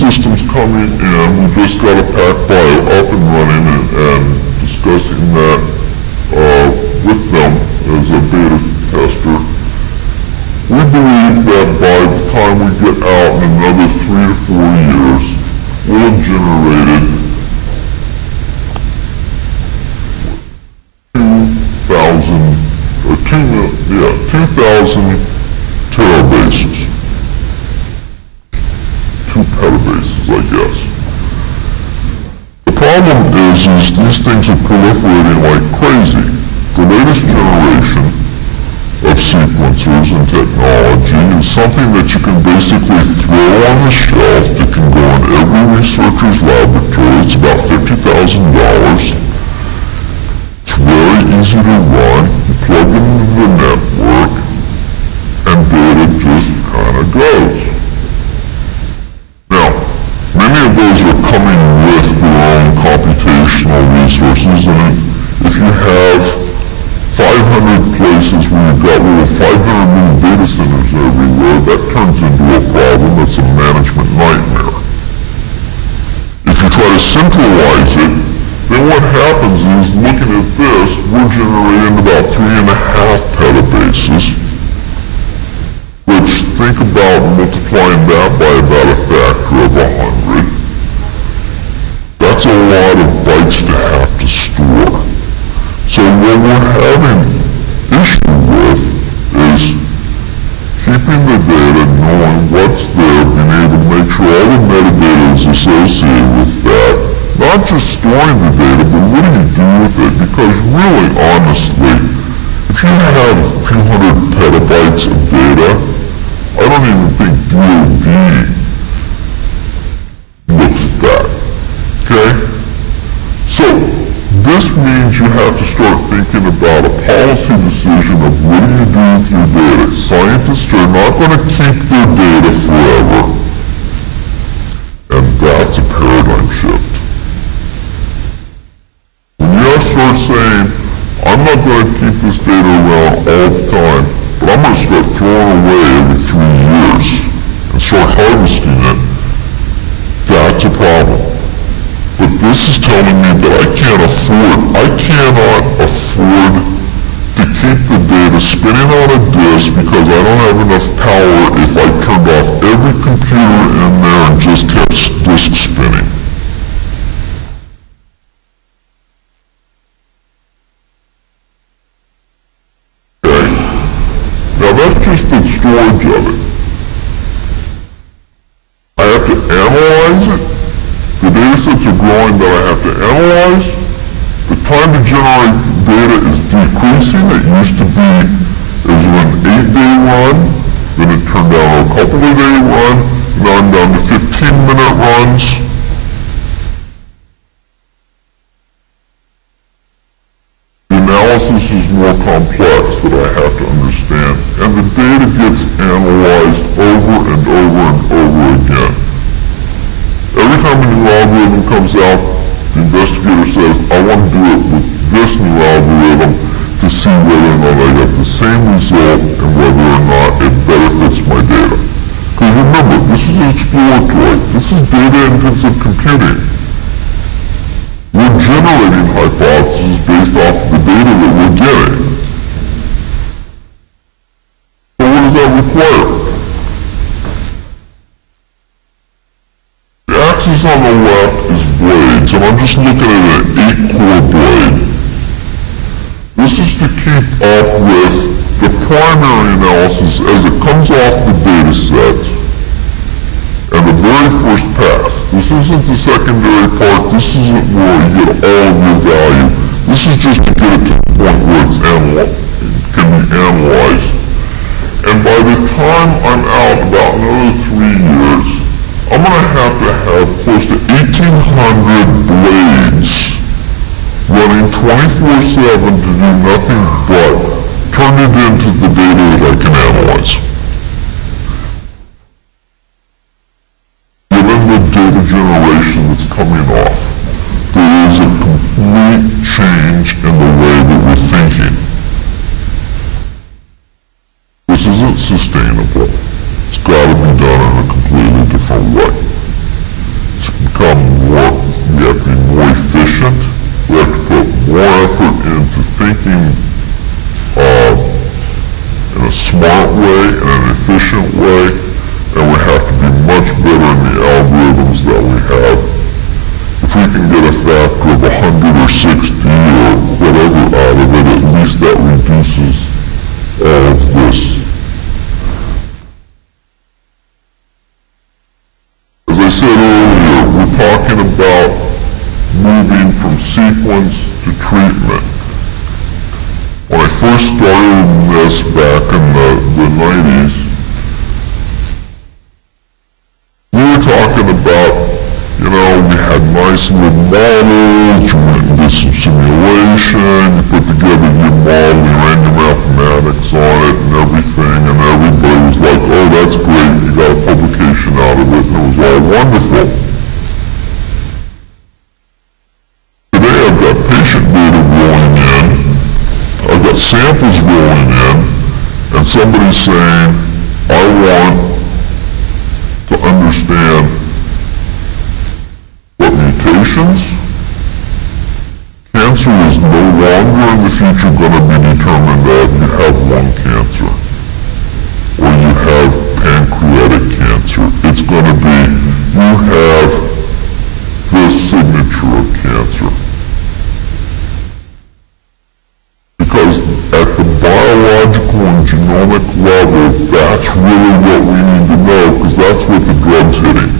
systems coming in. We just got a PacBio up and running and discussing that with them as a beta tester. We believe that by the time we get out in another 3 to 4 years, we'll have generated 2,000 terabases. 2 petabases, I guess. The problem is these things are proliferating like crazy. The latest generation of sequencers and technology is something that you can basically throw on the shelf that can go in every researcher's laboratory. It's about $50,000. It's very easy to run. You plug it into the network and data just kind of goes. Now, many of those are coming with their own computational resources, and if you have 500 places where you've got little 500 little data centers everywhere, that turns into a problem that's a management nightmare. If you try to centralize it, then what happens is, looking at this, we're generating about 3.5 petabases, which, think about multiplying that by about a factor of 100. That's a lot of bytes to have to store. So what we're having issue with is keeping the data, knowing what's there, being able to make sure all the metadata is associated with that. Not just storing the data, but what do you do with it? Because really, honestly, if you have a few hundred petabytes of data, I don't even think DoD looks at that. Okay? So, this means you have to start thinking about a policy decision of what do you do with your data. Scientists are not going to keep their data forever. And that's a paradigm shift. When you start saying, I'm not going to keep this data around all the time, but I'm going to start throwing away every 3 years and start harvesting it, that's a problem. But this is telling me that I cannot afford to keep the data spinning on a disk because I don't have enough power if I turned off every computer in there and just kept disk spinning. Okay? Now that's just the storage of it. I have to analyze it. The data sets are growing that I have to analyze. The time to generate data is decreasing. It used to be, it was an 8-day run, then it turned down to a couple of day run, now I'm down to 15-minute runs. The analysis is more complex that I have to understand, and the data gets analyzed over and over and over again. Every time a new algorithm comes out, the investigator says, I want to do it with this new algorithm to see whether or not I get the same result and whether or not it better fits my data. Because remember, this is exploratory. This is data-intensive computing. We're generating hypotheses based off of the data that we're getting. So what does that require? The axis on the left is blades, and I'm just looking at an 8-core blade. This is to keep up with the primary analysis as it comes off the data set and the very first pass. This isn't the secondary part. This isn't where you get all of your value. This is just to get it to the point where it can be analyzed. And by the time I'm out about another 3 years, I'm going to have close to 1,800 blades running 24/7 to do nothing but turn it into the data that I can analyze. Given the data generation that's coming off, there is a complete change in the way that we're thinking. This isn't sustainable. It's got to be done in a completely different way. become more, we have to be more efficient. We have to put more effort into thinking in a smart way, in an efficient way, and we have to be much better in the algorithms that we have. If we can get a factor of 100 or 60 or whatever out of it, at least that reduces all of this. As I said earlier, we're talking about moving from sequence to treatment. When I first started in this back in the 90s, we were talking about, we had nice little models, you went and did some simulation, you put together your model, you ran your mathematics on it and everything, and everybody was like, oh, that's great, you got a publication out of it, and it was all wonderful. Today I've got patient data rolling in, I've got samples rolling in, and somebody's saying, I want to understand what mutations. Cancer is no longer in the future going to be determined that you have lung cancer or you have pancreatic cancer. It's going to be you have this signature of cancer. Because at the biological and genomic level, that's really what we need to know, because that's what the drug's hitting.